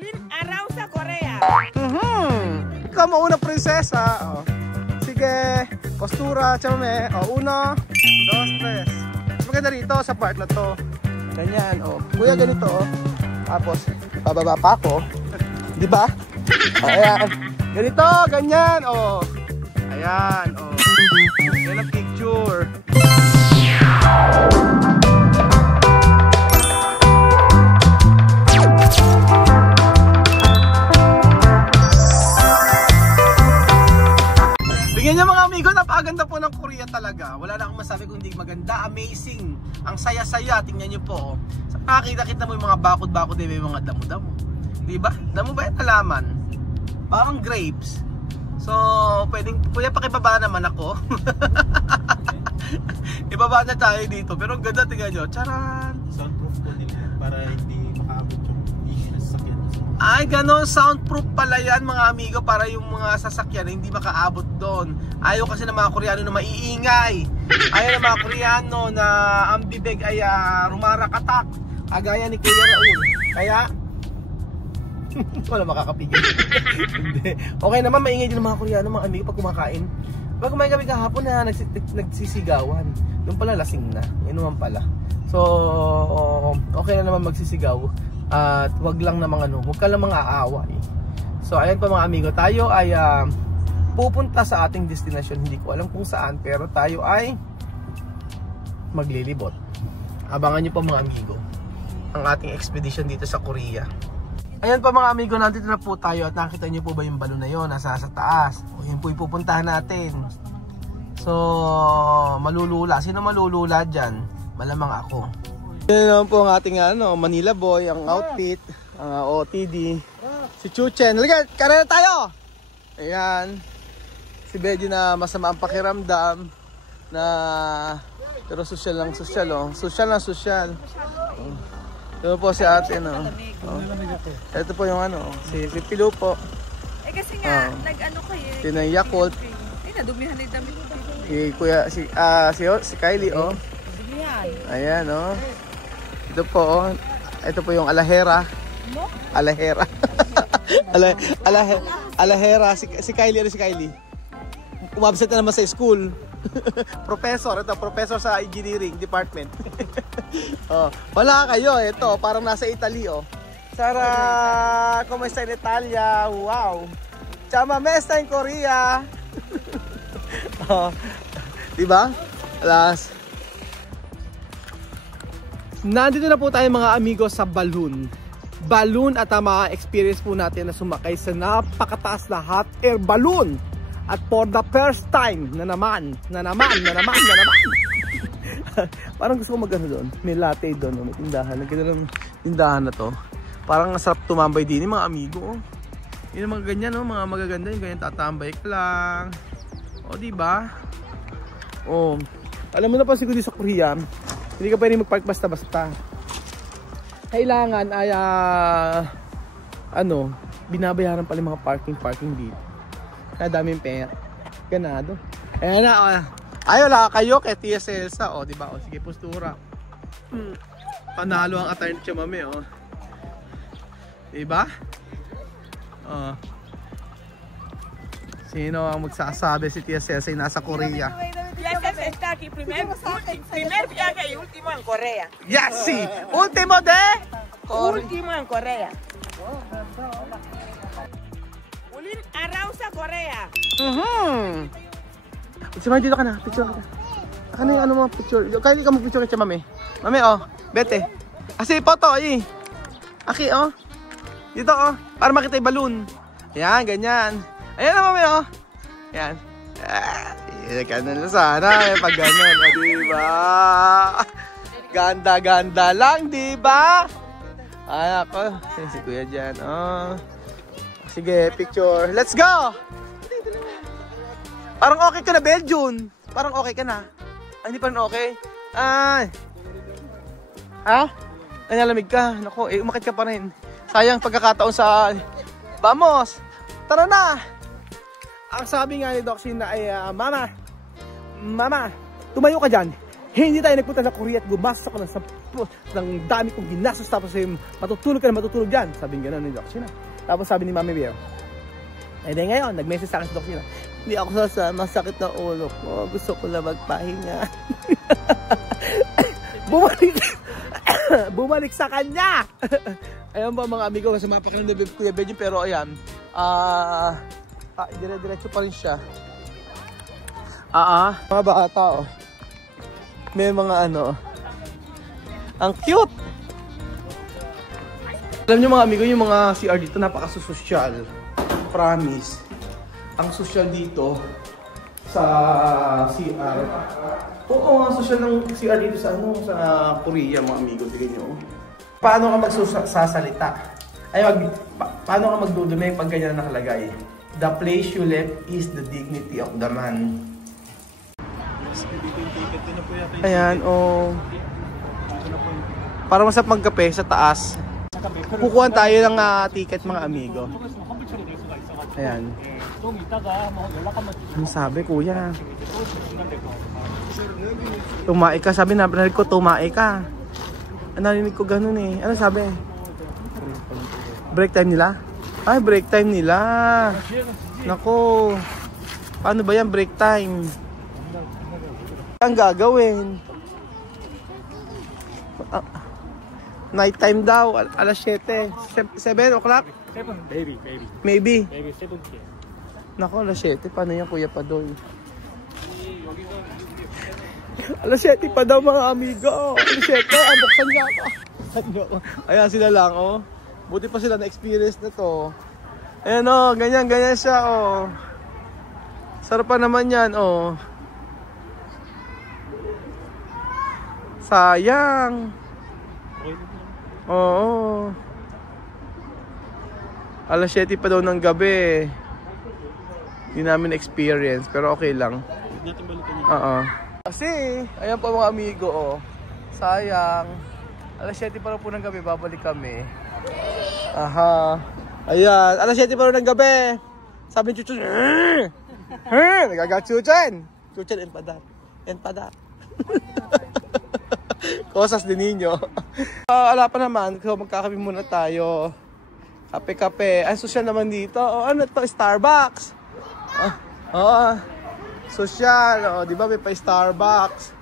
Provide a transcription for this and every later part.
Uling araw sa Korea. Ikaw mauna, prinsesa. Oh. Sige, postura, chamame. O, 1, 2, 3. Maganda rito sa part na to. Ganyan, o. Kuya, ganito, o. Tapos, bababa pa ako. Di ba? Ayan. Ganito, ganyan, o. Ayan, o. Yan ang picture. Tingnan niyo mga amigo, napakaganda po ng Korea talaga. Wala na akong masabi kung hindi maganda. Amazing. Ang saya-saya. Tingnan niyo po. Nakakita-kita mo yung mga bakod-bakod din, may mga damo-damo. Diba? Damo ba yung halaman? Parang grapes. So, pwedeng, kuya, pakibaba naman ako. Ibaba na tayo dito. Pero ang ganda, tingnan nyo. Charan! Soundproof ko nila para hindi makaabot yung ingay na sasakyan. Ay, ganon. Soundproof pala yan, mga amigo, para yung mga sasakyan na hindi makaabot doon. Ayaw kasi ng mga Koreano na maiingay. Ayaw ng mga Koreano na ang bibig ay rumarakatak. Agaya ni Kuya Raul. Kaya, wala makakapigil. Hindi. Okay naman, maingay din ng mga Koreano, mga amigo, pag kumakain. Pag kumain kami kahapon na nagsisigawan. Yung pala lasing na. Yun naman pala. So, okay na naman magsisigaw. At wag lang na mga wag ka lang mga aaway. So, ayan pa mga amigo. Tayo ay pupunta sa ating destination. Hindi ko alam kung saan, pero tayo ay maglilibot. Abangan nyo pa mga amigo ang ating expedition dito sa Korea. Ayan pa mga amigo, nandito na po tayo at nakita nyo po ba yung balon na yun nasa sa taas? O yun po ipupuntahan natin. So, malulula. Sino malulula dyan? Malamang ako. Yan naman po ang ating Manila boy, ang outfit, ang OTD. Si Chuchen. Halika, karera tayo! Ayan. Si Beji na masama ang pakiramdam. Na, pero social lang social, oh. Social lang social. Ito po si ate, no? Oh. Ito po yung si Pilo po. Eh kasi nga, nag-ano ko eh. Ito na yung Yakult. Eh, nadumihan na yung damit ko. Kuya, si Kylie, oh. Ayan, oh. Ito po, oh. Ito po yung Alahera. Alahera. Alahera. Si Kylie, si Kylie. Umabsent na naman sa school. Professor, ito, professor sa engineering department. Oh, wala kayo, ito, parang nasa Italy, oh. Sara, kumusta in Italia? Wow. Chama mesta in Korea. Oh, diba? Alas. Nandito na po tayo mga amigo sa balloon. Balloon at ang mga experience po natin na sumakay sa napakataas na hot air balloon. At for the first time na naman. Parang gusto ko mag-ano doon. May latte doon, may tindahan. Nagkita ng tindahan na to. Parang sarap tumambay din yung mga amigo. Yun ang mga ganyan, mga magaganda. Yung ganyan tatambay ka lang. O, diba? O, alam mo na pa siguro sa Korea, hindi ka pwede mag-park basta-basta. Kailangan ay, binabayaran pala yung mga parking dito. Kaya daming pera. Ganado. Ayan na, ay, wala kayo kay Tia Celsa, o, diba? O, sige, postura. Panalo ang attire ni Chamame, o. Diba? O. Sino ang magsasabi si Tia Celsa yung nasa Korea? Tia Celsa está aquí, primer viaje y último en Corea. Yes, sí! Último de? Último en Corea. Uling araw sa Korea. Sige, dito ka na. Picture ka na. Ano yung mo picture? Kaya ka mag-picture kay Mami. Mami, oh. Bete. Asi, photo, eh. Aki, oh. Dito, oh. Para makita yung balloon. Yan, ganyan. Ayan na, Mami, oh. Yan. Ganun na sana. Pag ganun, oh, diba? Ganda-ganda lang, diba? Ay, ako. Si Kuya dyan, oh. Sige, picture. Let's go! Parang okay ka na, Belgium. Parang okay ka na. Ay, hindi pa rin okay. Ay. Ha? Ay, nalamig ka. Naku, umakit ka pa rin. Sayang pagkakataon sa... Vamos! Tara na! Ang sabi nga ni Doc Shin na ay, Mama, tumayo ka dyan. Hindi tayo nagpunta sa Korea at gumastos ako ng dami kong ginastos tapos matutulog ka na matutulog dyan. Sabi nga ni Doc Sheena. Tapos sabi ni Mami Bear, eh di ngayon, nag-message sa akin si Doc Sheena, hindi ako sasama, sakit na ulo ko. Gusto ko na magpahinga. Bumalik sa kanya. Ayan ba mga amigo, kasi mapakilang na Kuya Benji, pero ayan, dire-diretso pa rin siya. Mga bata, oh. May mga ano, ang cute. Alam nyo mga amigo, yung mga CR dito napaka-sosyal. Promise. Ang social dito sa CR. Oo, ang social ng CR dito sa ano, sa Korea mga amigo, tingnan nyo. Paano ka magsasalita? Paano ka magdudumi pag ganyan nakalagay? The place you left is the dignity of the man. Ayan, oh. Para masarap magkape sa taas. Kukuha tayo ng ticket mga amigo. Ayan. Ano sabi kuya? Tumae ka, sabi na, narinig ko tumae ka. Narinig ko ganun eh. Ano sabi? Break time nila? Ay, break time nila. Nako. Paano ba yan break time? Ang gagawin? Night time daw, alas 7. 7 o'clock? 7, maybe. Maybe. Maybe 7 p.m. Nako, alas 7. Paano yan kuya pa doon? Alas 7 pa daw mga amigo. Alas 7, buksan niya ako. Ayan sila lang, oh. Buti pa sila na-experience na to. Ayan, oh, ganyan siya, oh. Sarap pa naman yan, oh. Sayang. Oo. Alas 7 pa daw ng gabi. Hindi namin experience, pero okay lang. Oo. Kasi, ayan pa mga amigo, oh. Sayang. Alas 7 pa po ng gabi, babalik kami. Aha. Ayan, alas 7 pa ng gabi. Sabi ni Chuchun, nagagat Chuchun. Chuchun, enpadat. Cosas din ninyo. Wala pa naman, so magkakape muna tayo. Kape-kape. Ay, social naman dito. Oh, ano to? Starbucks. Social. Oh, di ba may pa Starbucks?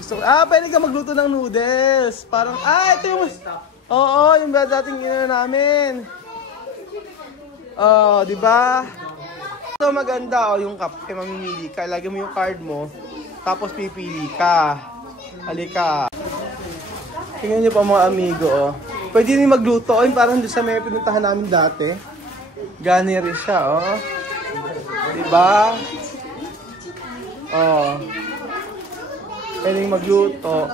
Gusto, pwede ka magluto ng noodles. Parang, ito yung... Oo, yung dating namin. Oh, di ba? So maganda, oh, yung kape, mamimili ka. Lagyan mo yung card mo. Tapos pipili ka. Halika. Tingnan niyo pa mga amigo, oh. Pwede rin magluto. Oh, parang doon sa may pinuntahan namin dati. Gani rin siya, oh. Diba? Oh. Pwede rin magluto.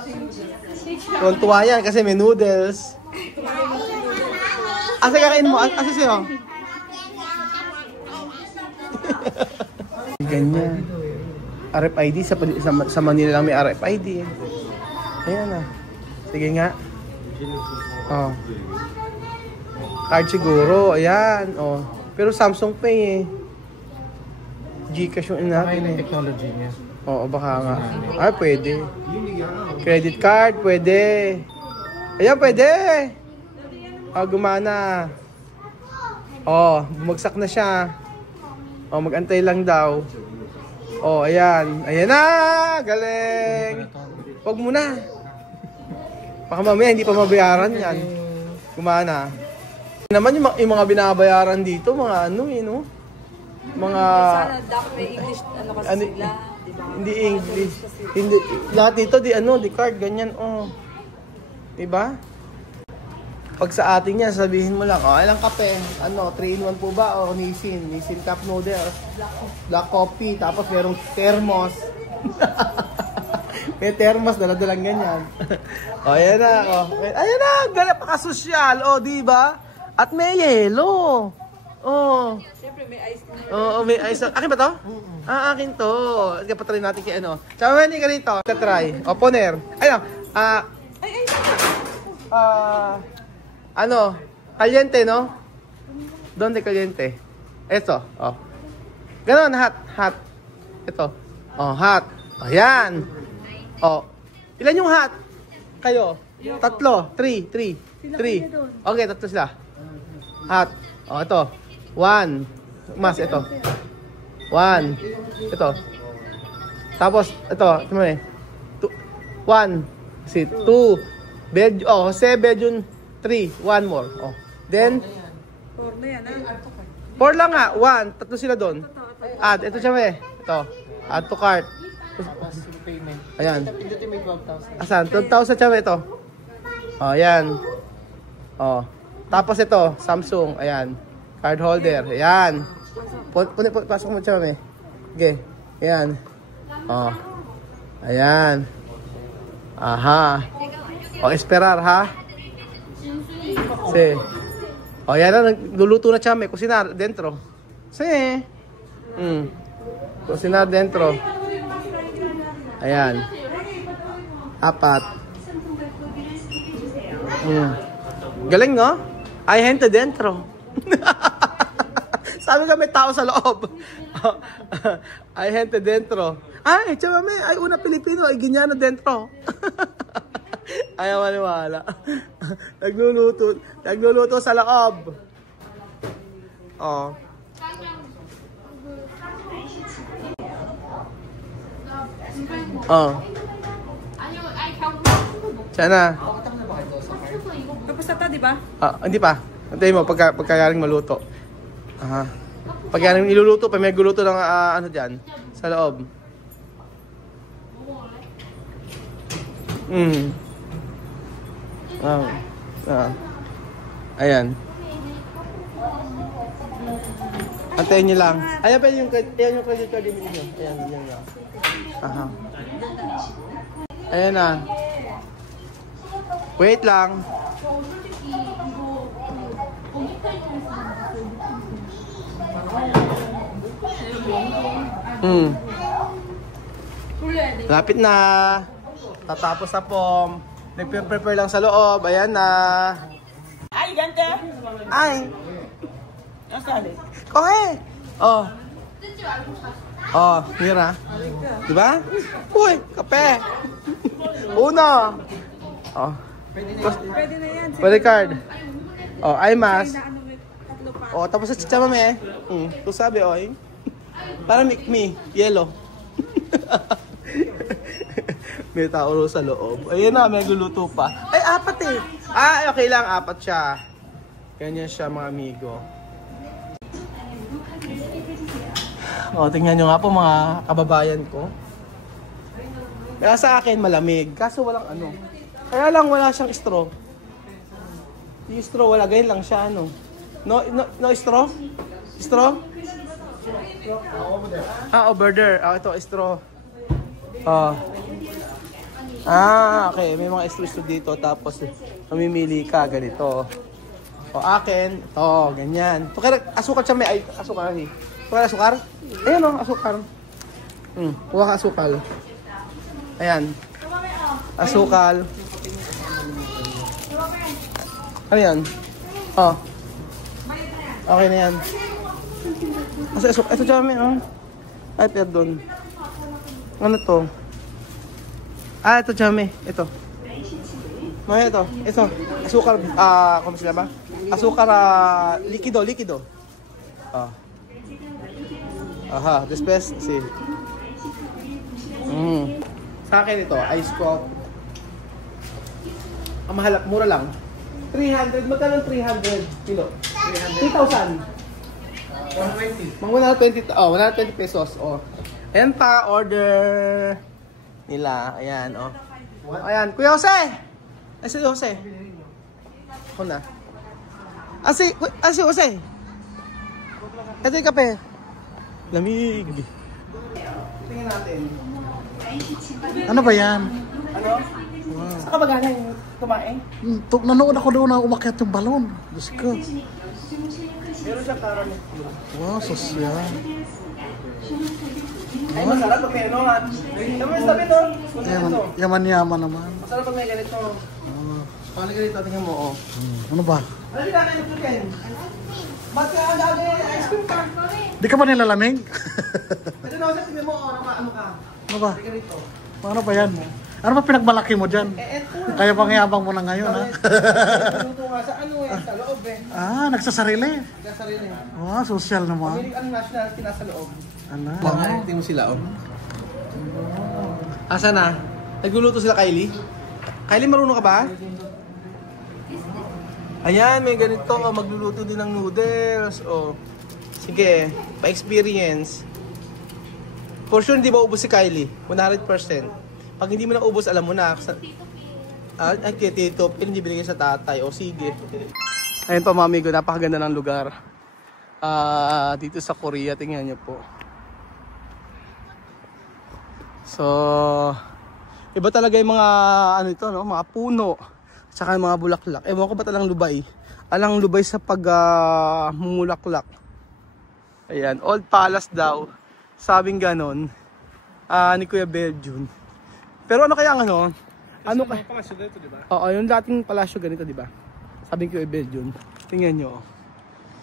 Tuwan-tuwa yan kasi may noodles. Asa kakain mo? Asa sa'yo? Ganyan. RFID, sa Manila lang may RFID. Ayan na. Sige nga. Oh. Card siguro. Ayan. Oh. Pero Samsung Pay eh. Gcash yung natin eh. Technology niya. Oo, baka nga. Ay, pwede. Credit card, pwede. Ayan, pwede. Oh, gumana. Oh, bumagsak na siya. Oh, mag-antay lang daw. Oh, ayan. Ayan na! Galing! Huwag muna. Baka mamaya hindi pa mabayaran yan. Gumana. Naman yung mga binabayaran dito, mga ano eh, no? Mga... Sana dapat may English, ano kasi sila. Diba? Hindi English. Hindi, lahat dito, di ano, di card, ganyan, oh. Diba? Pag sa atin yan, sabihin mo lang, oh, ilang kape? Ano, 3-in-1 po ba? O Nissin cup noodles. Black coffee. Tapos merong thermos. May thermos, dala-dalang ganyan. O, ayan na. Oh. Ayan na, ganyan pakasosyal. O, diba? At may yelo. Oh. Siyempre may ice cream. Oo, may ice. Akin ba to? Akin to. Kapatry natin kay ano. Tsaka hindi ka rito. Try. O, poner. Ayun. Ano? Caliente, no? Donde caliente? Ito. Oh. Ganon, hot. Ito. Oh, hot. Ayan. Oh. Ilan yung hot? Kayo? Tatlo. 3. Okay, tatlo sila. Hot. Oh, ito. 1. Mas, ito. 1. Ito. Tapos, ito. Ito mo eh. 1. Si 2. Bed, oh, Jose Bedun 3. 1 more. Oh. Then, 4 na yan, ah. 4 lang nga. 1. Tatlo sila doon. Add. Ito siya eh. Ito. Add to cart. Ayan. Asan? 12,000 siya ito. Oh, ayan. Oh. Tapos ito, Samsung. Ayan. Card holder. Ayan. Pasok mo siya eh. Okay. Ayan. Oh. Ayan. Aha. O, esperar, ha? Si. O, yan na. Nagluluto na siya. May kusinar dentro. Si. Kusinar dentro. Ayan. 4. Galing, no? Ay, gente dentro. Sabi ka may tao sa loob. Ay, gente dentro. Ay, tsaka may, ay, una Pilipino, ay ginyano dentro. Ayaw maniwala. Nagluluto sa loob. Oh. Oh. Sana. Tapos na to, di ba? Hindi pa. Antayin mo, pagkagaling maluto. Aha. Pagkagaling iluluto, pa may guluto ng ano dyan, sa loob. Ayan. Antayin nyo lang. Ayan pa yung credit card din nyo. Ayan, yan lang. Aha. Ayan na. Wait lang. Lapit na. Tatapos na po. Nagpe-prepare lang sa loob. Ayan na. Ay, gante. Ay. Nasali. Kohe. Oh. Oh, mira. Diba? Uy, kape. Uno. Oh. Pwede na yan. Pwede card. Oh, ay mas. Na ano, may tatlo pa. Oh, tapos sa chicha mame. Tu sabi, oy. Para make me yellow. May tao sa loob. Ayun na, may guluto pa. Ay, 4 eh. Okay lang, 4 siya. Ganyan siya, mga amigo. O, tingnan nyo nga po mga kababayan ko. Kaya sa akin, malamig. Kaso walang ano. Kaya lang wala siyang straw. Yung straw, wala. Ganyan lang siya, ano. No straw? Straw? Over there. Ito, straw. Okay. May mga straw dito. Tapos, mamimili ka. Ganito. O, akin. Ito, ganyan. Ito, kaya asukal siya. May asukal. Kuha asukal? Ayan o, asukal. Kuha ka asukal. Ayan. Asukal. Ano yan? Oh. Okay na yan. Ito dyan, oh. Ay, perdon. Ano to? Ito dyan, ito. May ito. Ito. Asukal, kung sila ba? Asukal, likido. Aha, después, si. Sa akin ito, ice coffee. Ang mahal, mura lang. 300, magkano 300 kilo? 3,000. 120. Mga 120 pesos. Oh. Ayan pa, order nila. Ayan, oh. Ayan, Kuya Jose! Ay, si Jose. Ako na. Si Jose. Ito yung kape. Lamig. Tingnan natin. Ano ba yan? Ano? Wow. Saan ka ba galing kumain? Nanood ako doon na umakyat yung balon. Diyos ko. Meron siya karon. Wow, sosyal. Ay, masarap pag may ano ha. Naman sabi to. Yaman-yaman naman. Masarap pag may ganito. Pali ganito, tingnan mo, oh. Ano ba? Ano yung kakain ng chicken? Ba't ka agad ice cream ka? Di ka ba nilalamig? Ito na, tingnan mo, ano ka? Ano ba? Pali ganito. Ano ba yan? Ano ba pinagmalaki mo dyan? Kaya pangyabang mo na ngayon, ha? Nagluluto nga sa ano eh, sa loob eh. Ah, nagsasarili. Nasarili. Wow, social naman. Ang nationality nasa loob. Ala. Tingnan mo sila, oh. Asa na? Nagluluto sila, Kylie? Kylie, marunong ka ba? Ayan, may ganito. Oh, magluluto din ng noodles. Oh. Sige, pa-experience. For sure, hindi ba ubos si Kylie? 100%. Pag hindi mo na ubos, alam mo na. Ay, kay Tito, hindi binigay sa tatay. O, sige. Ayun pa, mga amigo, napakaganda ng lugar. Dito sa Korea, tingnan nyo po. So, iba talaga yung mga, ano ito, no? Mga puno. Tsaka mga bulaklak. Ewan ko ba talang lubay? Alang lubay sa mumulaklak. Ayan, Old Palace daw. Sabing ganon. Ni Kuya Belgium. Pero ano kaya ang ano? Ano ka? Palasyo dito, di ba? Oo, yung dating palasyo ganito, di ba? Sabing Kuya Belgium. Tingnan nyo.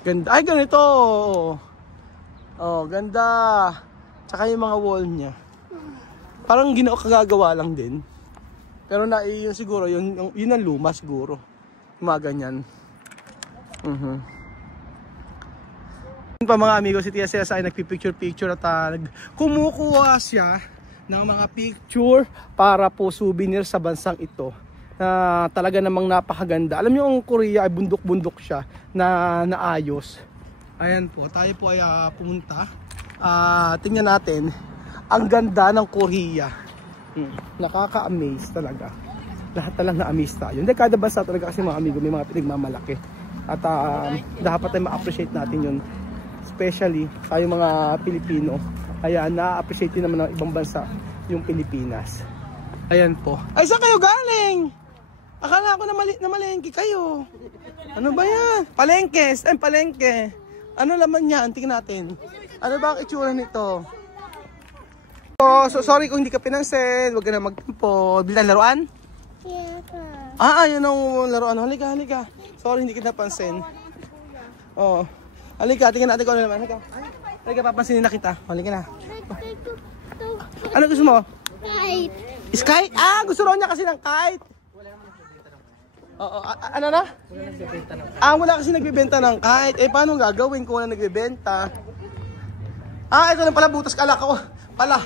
Ganda. Ay, ganito. Oh, ganda. Tsaka yung mga wall niya. Parang kagagawa lang din. Pero yun siguro, yun ang luma siguro. Yung mga ganyan. Yun pa mga amigo, si Tia Cesa ay nagpipicture-picture at kumukuha siya ng mga picture para po souvenir sa bansang ito. Na talaga namang napakaganda. Alam niyo ang Korea ay bundok-bundok siya na naayos. Ayan po, tayo po ay pumunta. Tingnan natin. Ang ganda ng Korea. Nakaka-amaze talaga. Lahat na lang na-amaze tayo. Hindi, kada bansa talaga kasi mga amigo may mga pinagmamalaki. At dapat ay ma-appreciate natin yun. Especially tayo mga Pilipino. Kaya na-appreciate din naman ng ibang bansa yung Pilipinas. Ayan po. Ay, saan kayo galing? Akala ko na malengke kayo. Ano ba yan? Palengkes. Ay, palengke. Ano laman yan? Tingnan natin. Ano ba ang itsura nito? So sorry kung hindi ka pinansin. Huwag ka na magtampo. Bilang laruan? Yeah. Yun ang laruan. Halika. Sorry, hindi kita napansin. Oh. Halika, tingnan natin kung ano naman. Halika, papansinin na kita. Halika na. Ano gusto mo? Kite. Kite? Gusto rin niya kasi ng kite. Ano na? Wala kasi nagbibenta ng kite. Paano gagawin kung wala nagbibenta? Ito lang pala, butas kala ko. Pala.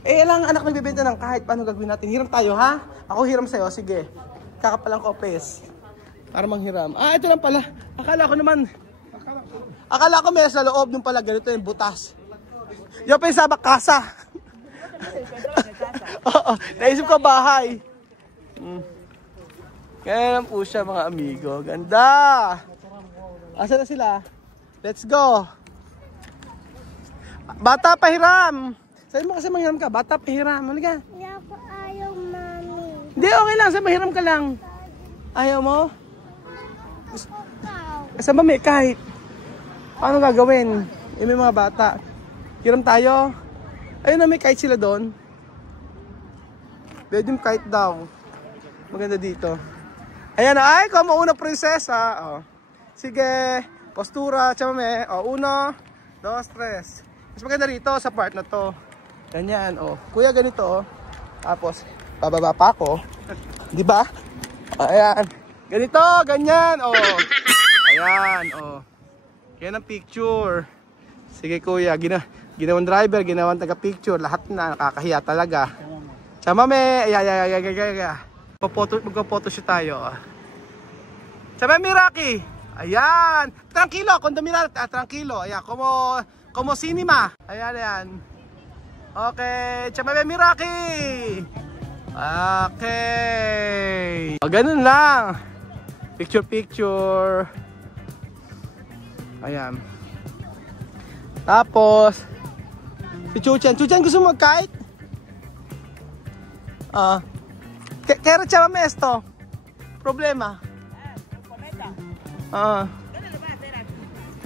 Lang anak nagbibenta ng kite. Paano gagawin natin? Hiram tayo, ha? Ako hiram sa'yo. Sige. Kakapalang kopes. Para manghiram. Ito lang pala. Akala ko may sa loob nung pala ganito yung butas. Yung pensaba kasa. Oo, naisip ko bahay. Kaya lang po siya mga amigo. Ganda. Asa na sila? Let's go. Bata pahiram. Sabi mo kasi manghiram ka. Bata pahiram. Halika. Hindi ako ayaw, mami. Hindi, okay lang. Sabi mahiram ka lang. Ayaw mo? Saan ba may kahit? Paano gagawin? May mga bata. Hiram tayo. Ayun na, may kite sila doon. Pwede yung kite daw. Maganda dito. Ayan na, ay, kumuuna prinsesa. Sige, postura, chamame. 1, 2, 3. Mas maganda rito sa part na to. Ganyan, Kuya, ganito, Tapos, bababa pa ako. Di ba? Ayan. Ganito, ganyan, Ayan, Yan ang picture. Sige kuya, ginawang driver, ginawang taga-picture, lahat na nakakahiya talaga. Chamame, magpo-photoshoot tayo. Chamame Rocky. Ayan, tranquilo, kondominal, tranquilo. Ayan, como cinema. Ayan. Okay, chamame Rocky. Okay. Ganun lang. Picture. Ayan. Tapos si Chuchan gusto mo mag-kite? Kaya chamame esto. Problema.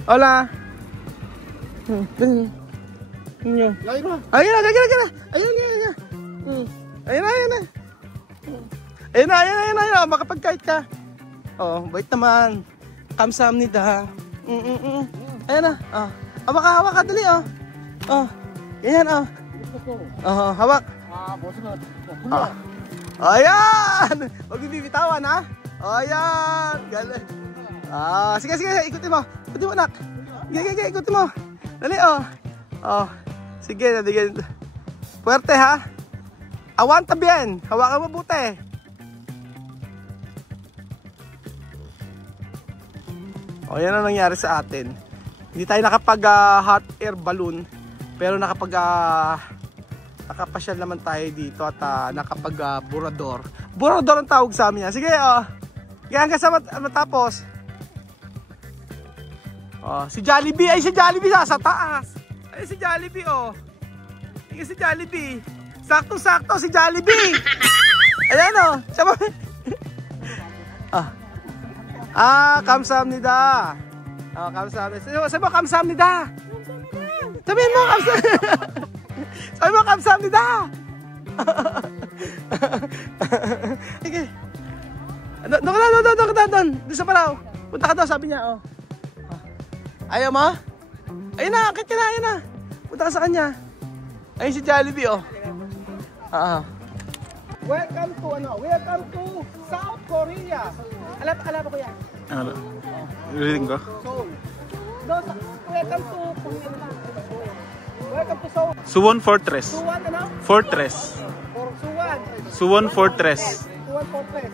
Hola. Ayun na. Makapag-kite ka. Wait naman. Kamsahamnida. Ayan na. Hawak ka, dali. Ganyan, hawak. Ah. Ayan! Huwag yung bibitawan, ha? Ayan! Galing. Ah, sige, ikutin mo. Ikutin mo, anak. Sige, ikutin mo. Dali, oh. Oh. Sige, nadigyan. Puwerte, ha? Aguanta bien. Hawakan mo buti. O, yan ang nangyari sa atin. Hindi tayo nakapag hot air balloon. Pero nakapasyal naman tayo dito at nakapag burador. Burador ang tawag sa amin yan. Sige, ganyan ka sa matapos. Si Jollibee. Ay, si Jollibee sa taas. Ay, si Jollibee, oh. Sige, si Jollibee. Sakto-sakto si Jollibee. Ayan, oh. 감사합니다. 감사합니다. 사비 감사합니다. 사비는 뭐 감사합니다. 사비 뭐 감사합니다. 이게 doon sa Palaw. Punta ka daw, sabi niya, oh. Ayaw mo? Ayun na, akit ka na, ayun na. Punta ka sa kanya. Ayun si Jollibee, oh. Welcome to South Korea. Alam ko yan. Ano? Reading ko? Seoul. Welcome to Korea na. Welcome to Seoul. Suwon Fortress. Suwon ano? Fortress. Suwon. Suwon Fortress. Suwon Fortress.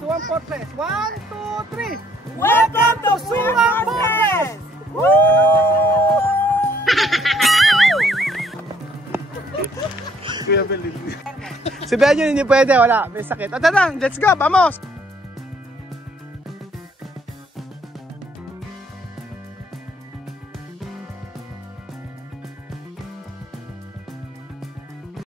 Suwon Fortress. 1, 2, 3. Welcome to Suwon Fortress! Kuya Bel. Si Benjo hindi pwede, wala. May sakit. Let's go, vamos!